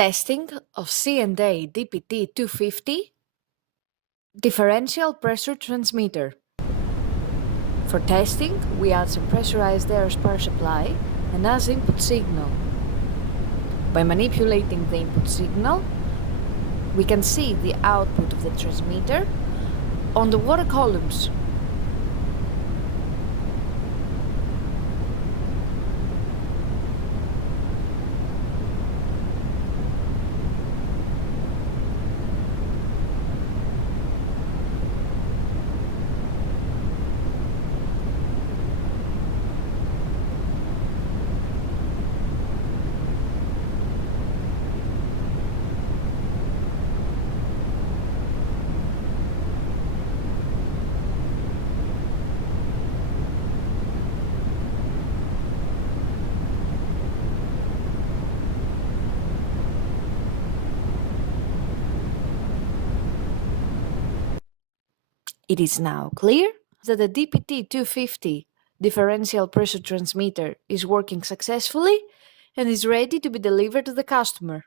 Testing of C&A DPT-250 differential pressure transmitter. For testing, we add some pressurized air spark supply and as input signal. By manipulating the input signal, we can see the output of the transmitter on the water columns. It is now clear that the DPT-250 differential pressure transmitter is working successfully and is ready to be delivered to the customer.